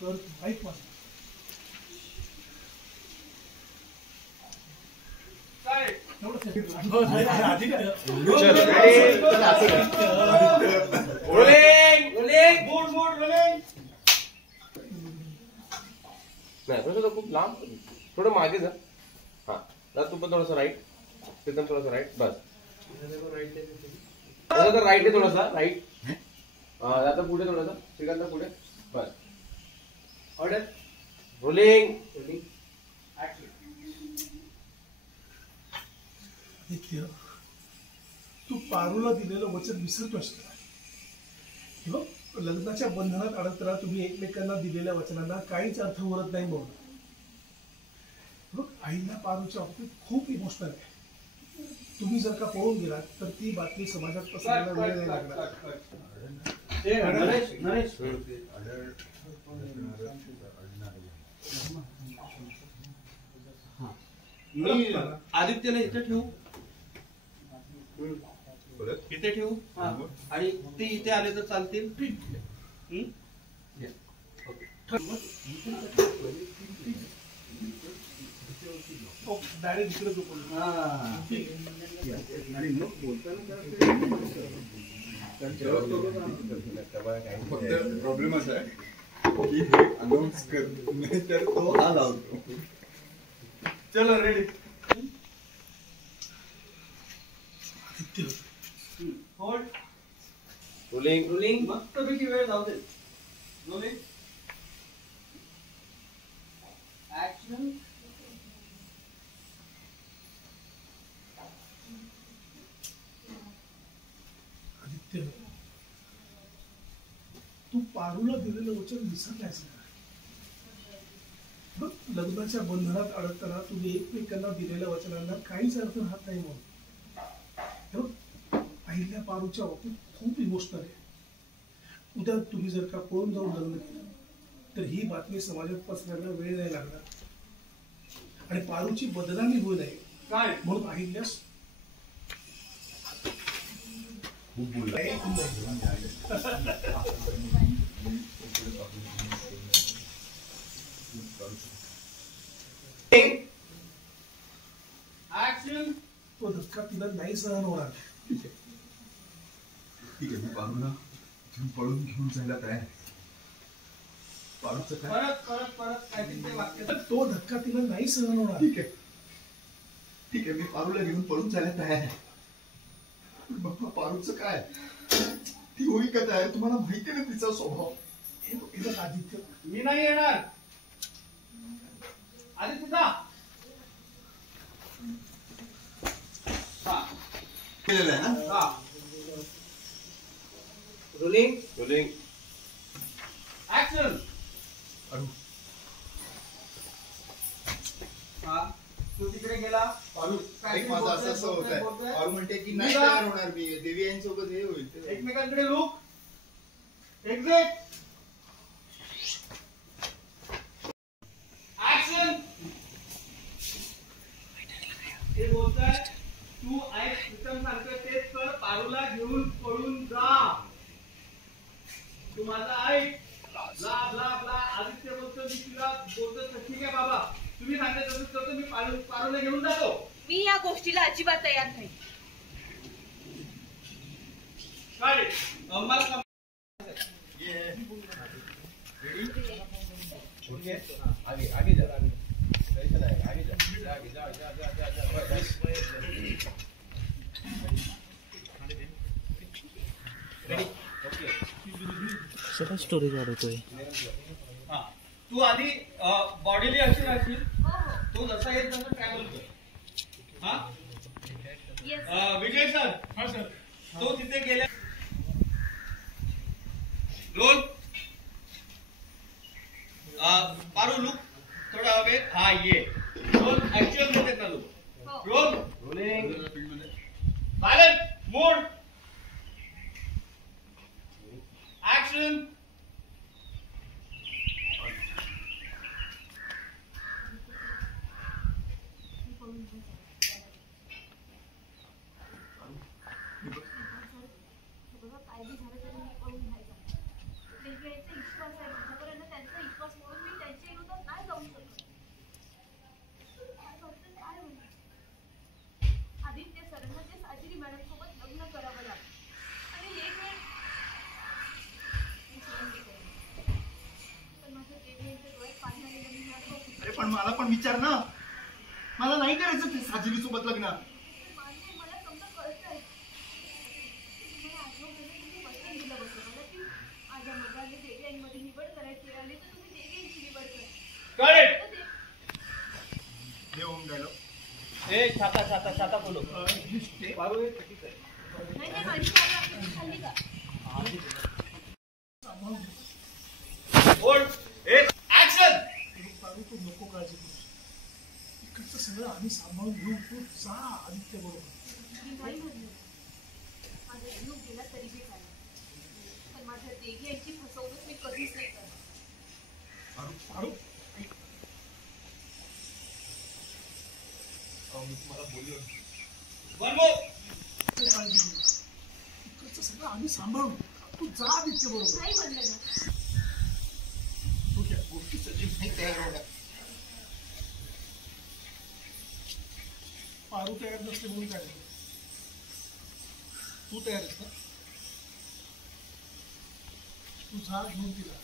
कर बाईक वाजव. खूप लांब थोडं मागे जा. हा तू पण थोडंसं राईट. एकदम थोडंसं राईट. बस राईट आहे. थोडासा राईट. आता पुढे थोडासा. श्रीकांत पुढे. बस. ऑर्डर. रोलिंग. आदित्य, तू पारूला दिलेलं वचन विसरतोस का? लग्नाच्या बंधनात अडकताना तुम्ही एकमेकांना दिलेल्या वचनांना काहीच अर्थ उरत नाही. बघ, आईला पारूच्या बाबतीत खूप इमोशनल आहे. तुम्ही जर का पळून गेलात तर ती बातमी समाजात पसरायला वेळ नाही लागणार. मी आदित्यला इथे ठेवू, इथे ठेवू आणि ते इथे आले तर चालतील. डायरेक्ट इकडे फक्त प्रॉब्लेम असा आहे की हे अनाउन्स कर नाही तर तो हा लावतो. चलो रेडी. होल्ड. रोलिंग. रोलिंग. मस्तपैकी वेळ जाऊ दे. रोलिंग. ऍक्शन. आदित्य, तू पारूला दिलेलं वचन विसरलायस का? बघ, लग्नाच्या बंधनात अडकताना तुम्ही एकमेकांना दिलेल्या वचनांना काहीच अर्थ राहत नाही. म्हणून आईला पारूच्या बाबतीत खूप इमोशनल आहे. उद्या तुम्ही जर का पळून जाऊन लग्न केलं तर ही बातमी समाजात पसरायला वेळ नाही लागणार आणि पारूची बदनामी होऊ नये म्हणून आईल्यास खूप बोलला. ऍक्शन. तो धक्का तिला नाही सहन होणार. ठीक आहे, मी पारूला पळून घेऊन जायला तयार. पारूचं काय? परत परत परत काहीतरी ते वाक्य. तो धक्का तिला नाही सहन होणार. ठीक आहे, मी पारूला घेऊन पळून जायला तयार आहे. बाबा, पारूचं काय? ती होई का तयार? तुम्हाला माहिती ना तिचा स्वभाव. हे आदित्य, मी नाही येणार. आदित्य जा. केलेलं आहे ना. रोलिंग. रोलिंग. ऍक्शन. तू तिकडे गेला. एक माझं असं होत आहे. पारू म्हणते की नाही तयार होणार मी. देवी यांच्यासोबत हे होईल. एकमेकांकडे लुक. एक्झिट. ऍक्शन. हे बोलताय तू ऐक. विक्रम सांगतोय तेच कर. पारूला घेऊन पळून जा. तू माझा ऐक. Blah blah blah. आदित्य बोलतो मी तुला बोलतो ठीक आहे बाबा तुम्ही सांगता तसंच करतो. मी पारूला घेऊन जातो. मी या गोष्टीला अजिबात तयार नाही. काय मला आगे जा. आगे जा. सगळं स्टोरेज वाढवतोय. तू आधी बॉडीली अशी राहशील. तो जसा येत तसं ट्रॅव्हल कर. हा विजय सर. हा सर. तो तिथे गेल्या. रोल. पारू लुक थोडा हवे. हा ये रोल. ऍक्च्युअल मध्ये ना लुक. रोल. रोलिंग. सायलेंट. मोड. ऍक्शन. कायदी झालं तरी मी पळून नाही जाणार. विश्वास आहे माझ्यापर्यंत त्यांचा विश्वास मला पण विचार ना. मला नाही करायचं ते साजिली सोबत लग्न. मला समजा कळतंय तुम्हाला आठवण तुम्ही वचन दिलं होतं मला की माझ्या मुलाने देव्यांमध्ये निवड करायची आली तर तुम्ही देव्यांची निवड करा. करेक्ट. हे होऊन गेलो. ए छाता बोलो. पारू हे चुकीचं आहे. नाही नाही माझी पारू आपल्याला खाल्ली का? होल्ड. ऍक्शन. पारू तू नको काळजी करू. इकडचं सगळं आम्ही सांभाळून घेऊ. तू जा आदित्य बरोबर. मी नाही म्हणलं माझा जीव गेला तरी बी चालेल पण माझ्या देवी यांची फसवणूक मी कधीच नाही करणार. पारू मी तुम्हाला बोललो. One more. काळजी करू. इकडचं सगळं आम्ही सांभाळू. तू जा आदित्य बरोबर. नाही म्हणलं ना. तू त्या गोष्टीचं जीव नाही तयार होणार. पारू तयार नसते म्हणून काय झालं? तू तयार आहेस ना? तू जा घेऊन तिला.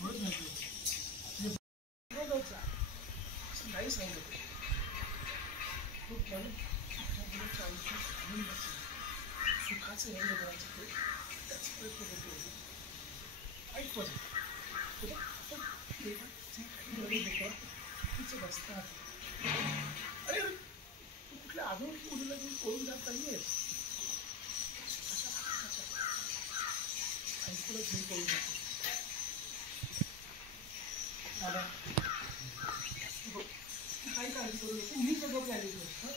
थोडंच नाही तुला. असं नाही सांगत. तू पण तुझ्या आयुष्य घालून बसेल. सुखाचे रंग भरायचे ते त्याचा प्रयत्न करतो. ऐक पण तुला पण तेव्हा जे काही रंग देतात तिचं बसतात. अरे तू कुठल्या अनोळखी मुलीला घेऊन पळून जात नाहीयेस. सुखाच्या हक्काच्या ऐकूनच घेऊन पळून जातो. दादा काही काळजी करू नको. मी सगळं प्लॅनिंग करतो.